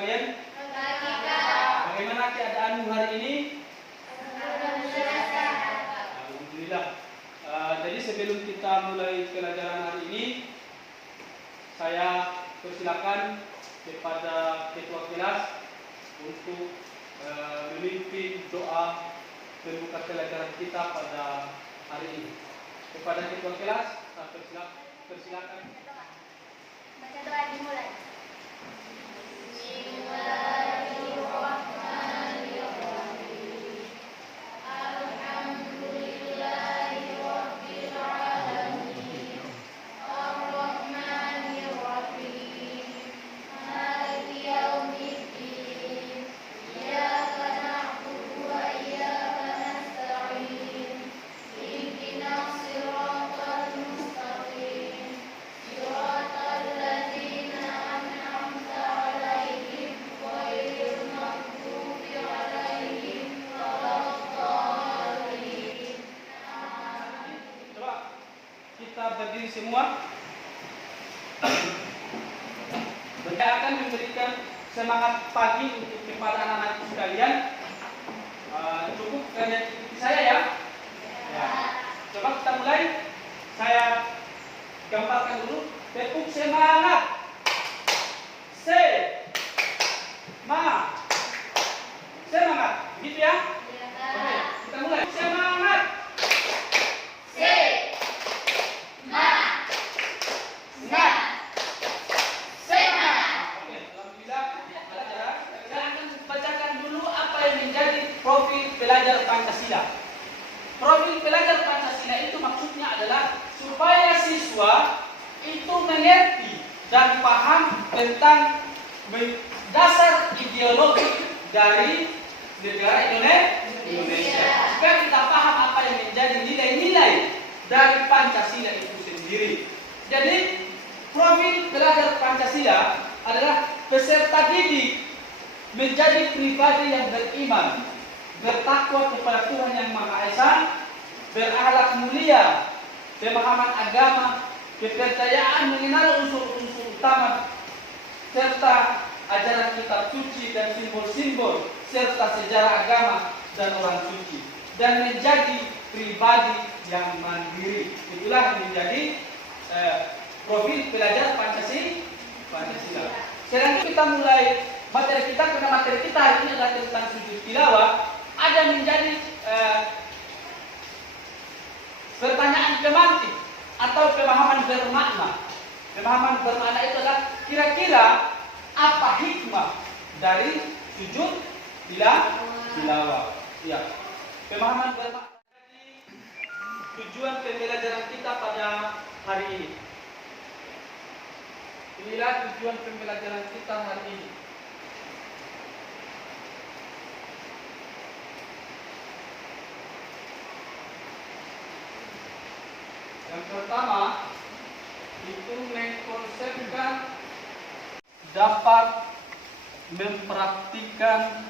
sekalian? Bagaimana keadaanmu hari ini? Alhamdulillah. Jadi sebelum kita mulai pelajaran hari ini, saya persilakan kepada ketua kelas untuk memimpin doa pembuka pelajaran kita pada hari ini. Kepada ketua kelas, saya persilakan. Baca doa dimulai. Berdiri semua. Saya akan memberikan semangat pagi untuk kepada anak-anakku sekalian. Cukup kalian ikuti saya ya. Coba kita mulai. Saya gambarkan dulu. Tepuk semangat. Semangat. Gitu ya. Oke, kita mulai. Semangat. Profil pelajar Pancasila. Profil pelajar Pancasila itu maksudnya adalah supaya siswa itu mengerti dan paham tentang dasar ideologi dari negara Indonesia. Supaya kita paham apa yang menjadi nilai-nilai dari Pancasila itu sendiri. Jadi profil pelajar Pancasila adalah peserta didik menjadi pribadi yang beriman, bertakwa kepada Tuhan Yang Maha Esa, berakhlak mulia, pemahaman agama, kepercayaan mengenal unsur-unsur utama, serta ajaran kitab suci dan simbol-simbol, serta sejarah agama dan orang suci, dan menjadi pribadi yang mandiri. Itulah yang menjadi profil pelajar Pancasila. Sekarang kita mulai materi kita, karena materi kita hari ini adalah tentang sujud tilawah. Ada menjadi pertanyaan pemantik atau pemahaman bermakna. Pemahaman bermakna itu adalah kira-kira apa hikmah dari sujud tilawah. Ya. Pemahaman bermakna tujuan pembelajaran kita pada hari ini. Inilah tujuan pembelajaran kita hari ini. Yang pertama itu mengkonsepkan, dapat mempraktikkan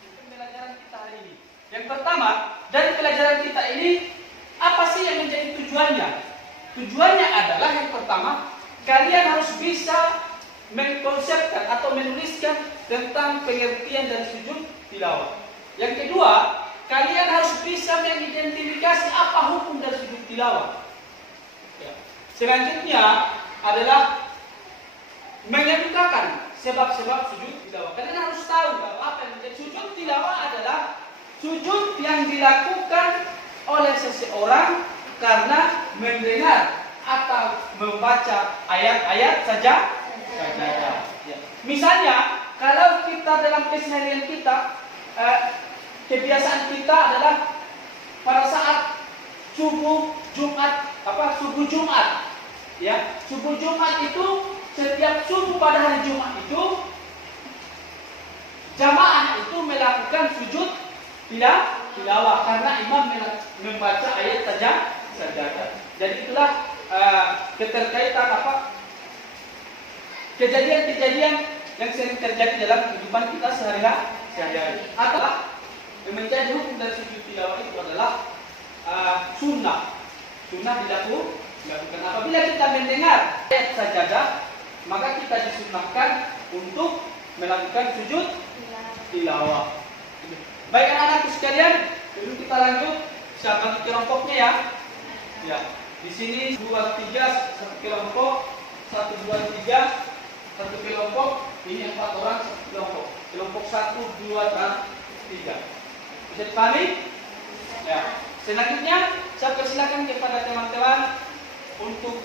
pembelajaran kita hari ini. Yang pertama dari pelajaran kita ini, apa sih yang menjadi tujuannya? Tujuannya adalah yang pertama, kalian harus bisa mengkonsepkan atau menuliskan tentang pengertian dari sujud tilawah. Yang kedua, kalian harus bisa mengidentifikasi apa hukum dari sujud tilawah. Ya. Selanjutnya adalah mengemukakan sebab-sebab sujud tilawah. Kalian harus tahu bahwa apa yang menjadi sujud tilawah adalah sujud yang dilakukan oleh seseorang karena mendengar atau membaca ayat-ayat saja. Ya. Misalnya, kalau kita dalam keseharian kita, kebiasaan kita adalah pada saat subuh Jumat, ya, subuh Jumat itu setiap subuh pada hari Jumat itu jamaah itu melakukan sujud tilawah karena imam membaca ayat saja. Jadi itulah keterkaitan kejadian-kejadian yang sering terjadi dalam kehidupan kita sehari-hari. Atau menjadi hukum dari sujud tilawah itu adalah sunnah dilakukan. Apabila kita mendengar ayat sajadah maka kita disunahkan untuk melakukan sujud tilawah. Baik anak-anakku sekalian, dulu kita lanjut. Saya bagi kelompoknya ya. Ya, di sini 2, 3 satu kelompok, 1, 2, 3 satu kelompok. Ini 4 orang satu kelompok. Kelompok 1, 2, dan 3. Bisa dipahami? Ya. Selanjutnya, saya persilakan kepada teman-teman untuk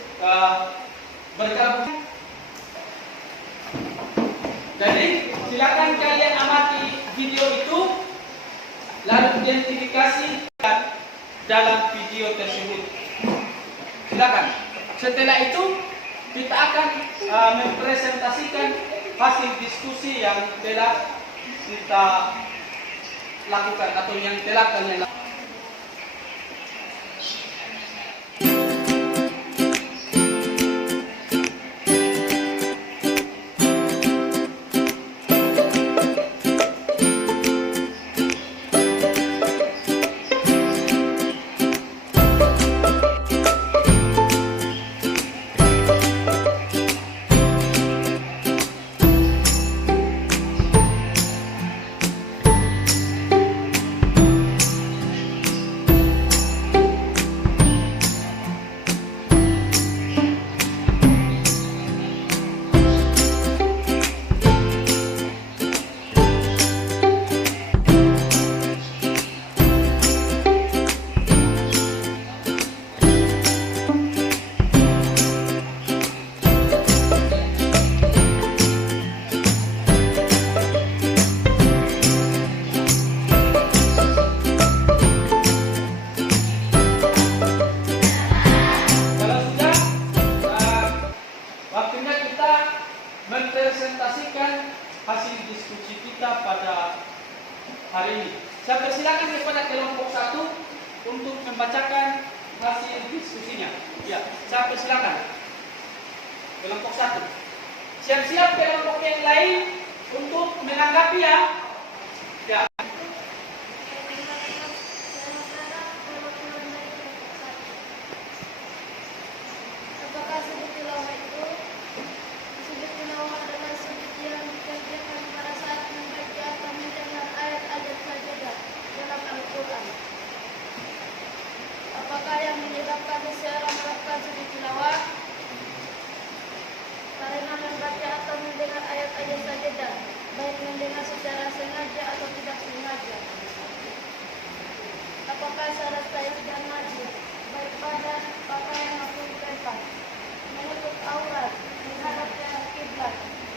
bergabung. Jadi, silakan kalian amati video itu, lalu identifikasikan dalam video tersebut. Silakan. Setelah itu, kita akan mempresentasikan hasil diskusi yang telah kita lakukan atau yang telah kalian lakukan. Mempresentasikan hasil diskusi kita pada hari ini. Saya persilakan kepada kelompok 1 untuk membacakan hasil diskusinya. Ya, saya persilakan. Kelompok 1. Siap-siap kelompok yang lain untuk menanggapi ya. Ya. Apakah sujud tilawah itu sujud tilawah adalah sujud yang dikerjakan pada saat membaca atau mendengar ayat-ayat sajadah dalam Al-Quran? Apakah yang menyebabkan seseorang melakukan sujud tilawah karena membaca atau mendengar ayat-ayat sajadah, baik mendengar secara sengaja atau tidak sengaja? Apakah syarat sahih dan wajib baik badan, pakaian maupun tempat, menutup aurat, menghadap ke kiblat,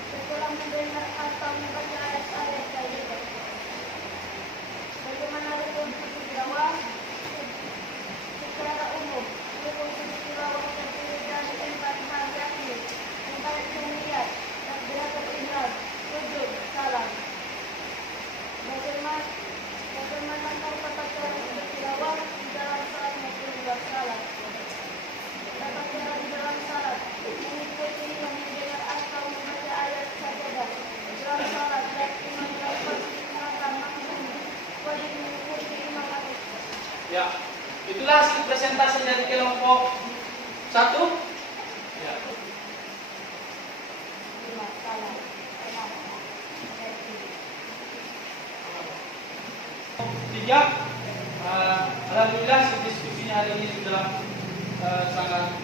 setelah mendengar atau membaca ayat-ayat sajadah? Bagaimana rukun sujud tilawah? Secara umum, rukun sujud tilawah terdiri dari 4 hal yakni membaca niat, takbiratul ihram, sujud, salam. Bagaimana tata cara sujud tilawah di dalam salat maupun di luar salat? Tata cara di dalam salat mengikuti yang mendengar atau membaca ayat sajadah. Dalam salat dan imam dalam posisi mengangkat makmum wajib mengikuti imam atau. Ya, itulah hasil presentasi dari kelompok 1. Ya. Tiga, alhamdulillah diskusinya hari ini sudah sangat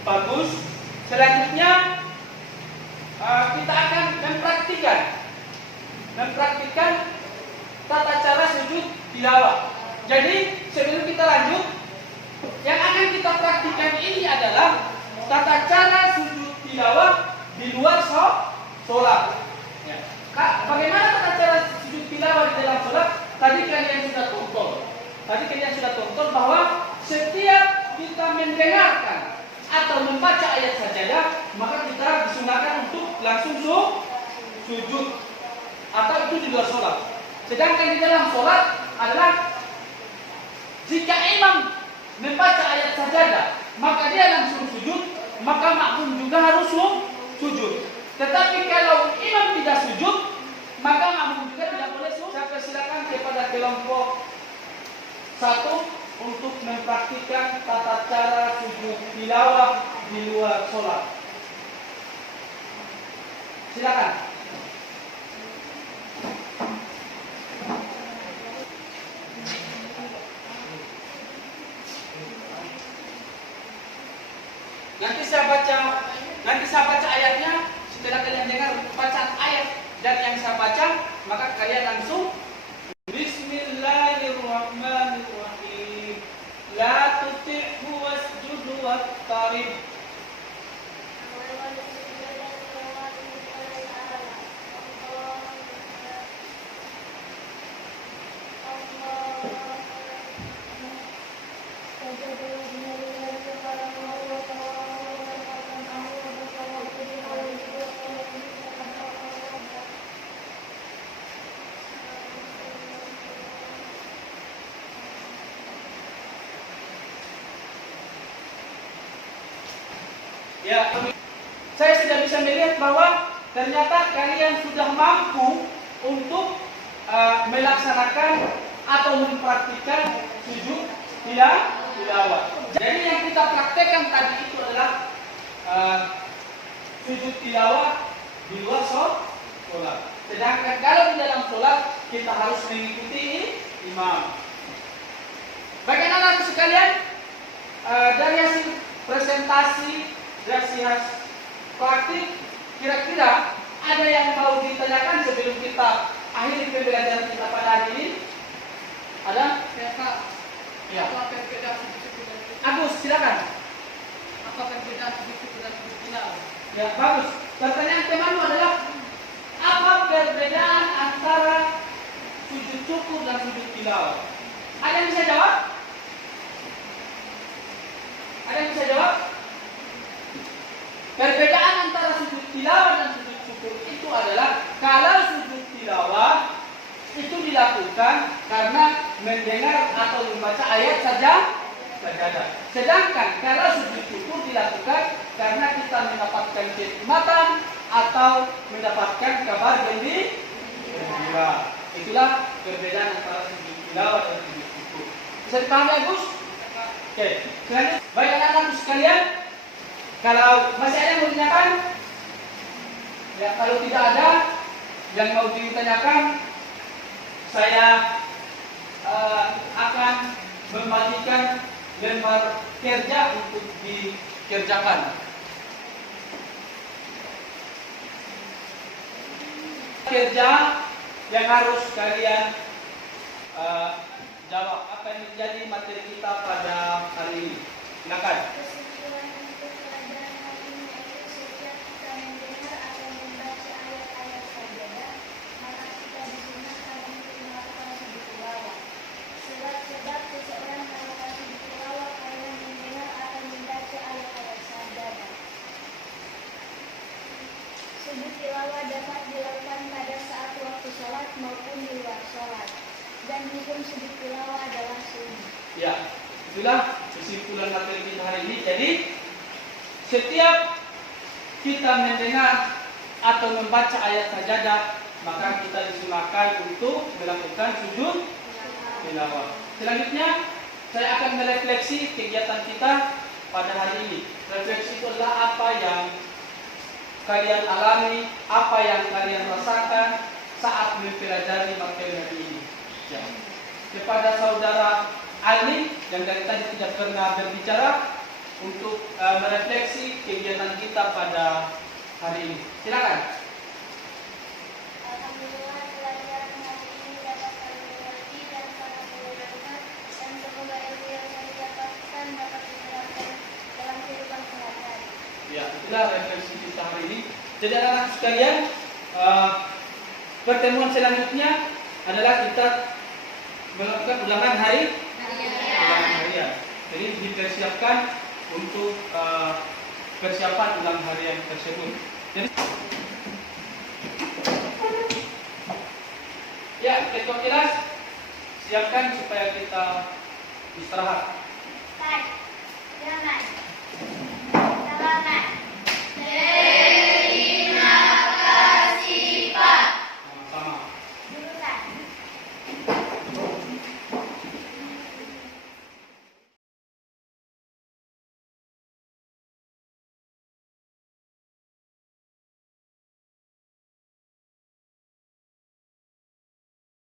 bagus. Selanjutnya kita akan mempraktikkan tata cara sujud tilawah. Jadi sebelum kita lanjut, yang akan kita praktikkan ini adalah tata cara sujud tilawah di luar sholat. Ya. Bagaimana tata cara sujud tilawah di dalam sholat? Tadi kalian sudah tonton bahwa setiap kita mendengarkan atau membaca ayat sajadah, maka kita disunahkan untuk langsung sujud, atau itu di luar sholat. Sedangkan di dalam sholat adalah jika imam membaca ayat sajadah, maka dia langsung sujud, maka makmum juga harus sujud. Tetapi kalau imam tidak sujud, maka makmum juga tidak boleh sujud. Saya persilakan kepada kelompok 1 untuk mempraktikkan tata cara sujud tilawah di luar sholat. Silakan. Nanti saya baca ayatnya. Setelah kalian dengar bacaan ayat dan yang saya baca, maka kalian langsung Bismillahirrahmanirrahim. La tuti'hu wasjud waqtarib. Ya, saya sudah bisa melihat bahwa ternyata kalian sudah mampu untuk melaksanakan atau mempraktikkan sujud tilawah. Jadi yang kita praktekkan tadi itu adalah sujud tilawah di luar sholat. Sedangkan kalau di dalam sholat kita harus mengikuti imam. Bagi anak-anak sekalian, dari hasil presentasi hasil praktik, kira-kira ada yang mau ditanyakan sebelum kita akhiri pembelajaran kita pada hari ini? Ada? Ya, Kak. Ya. Apa perbedaan sujud dan sujud? Agus, silakan. Apa perbedaan sujud dan sujud tilawah? Ya, bagus. Pertanyaan temanmu adalah apa perbedaan antara sujud syukur dan sujud tilawah? Ada yang bisa jawab? Ada yang bisa jawab? Perbedaan antara sujud tilawah dan sujud syukur itu adalah kalau sujud tilawah itu dilakukan karena mendengar atau membaca ayat saja. Sedangkan kalau sujud syukur dilakukan karena kita mendapatkan kenikmatan atau mendapatkan kabar gembira. Itulah perbedaan antara sujud tilawah dan sujud syukur. Bisa dipahami, Agus? Oke. Selanjutnya, baik anak-anakku sekalian, kalau masih ada yang mau ditanyakan, ya kalau tidak ada yang mau ditanyakan, saya akan membagikan lembar kerja untuk dikerjakan. Kerja yang harus kalian jawab akan menjadi materi kita pada hari ini. Silakan. Kesimpulan untuk pelajaran hari ini yaitu setiap kita mendengar atau membaca ayat-ayat sajadah, maka kita disunahkan untuk melakukan sujud tilawah. Sebab seseorang melakukan sujud tilawah karena mendengar atau membaca ayat-ayat sajadah. Sujud tilawah dapat dilakukan pada saat waktu sholat maupun di luar sholat. Dan hukum sujud tilawah adalah sunnah. Ya, itulah kesimpulan materi kita hari ini. Jadi, setiap kita mendengar atau membaca ayat sajadah, maka kita disunahkan untuk melakukan sujud tilawah. Selanjutnya, saya akan merefleksi kegiatan kita pada hari ini. Refleksi itu adalah apa yang kalian alami, apa yang kalian rasakan saat mempelajari materi hari ini. Ya. Kepada saudara Ali yang dari tadi tidak pernah berbicara untuk merefleksi kegiatan kita pada hari ini. Silakan. Alhamdulillah pelajaran hari ini dapat kami mengerti dan sangat menyenangkan, dan semoga ilmu yang kami dapatkan dapat diterapkan dalam kehidupan sehari-hari. Ya, itulah refleksi kita hari ini. Jadi anak-anak sekalian, pertemuan selanjutnya adalah kita melakukan ulangan harian. Jadi dipersiapkan untuk persiapan ulang harian tersebut. Jadi, ya, ketua kelas siapkan supaya kita istirahat. Baik, jangan. Selamat.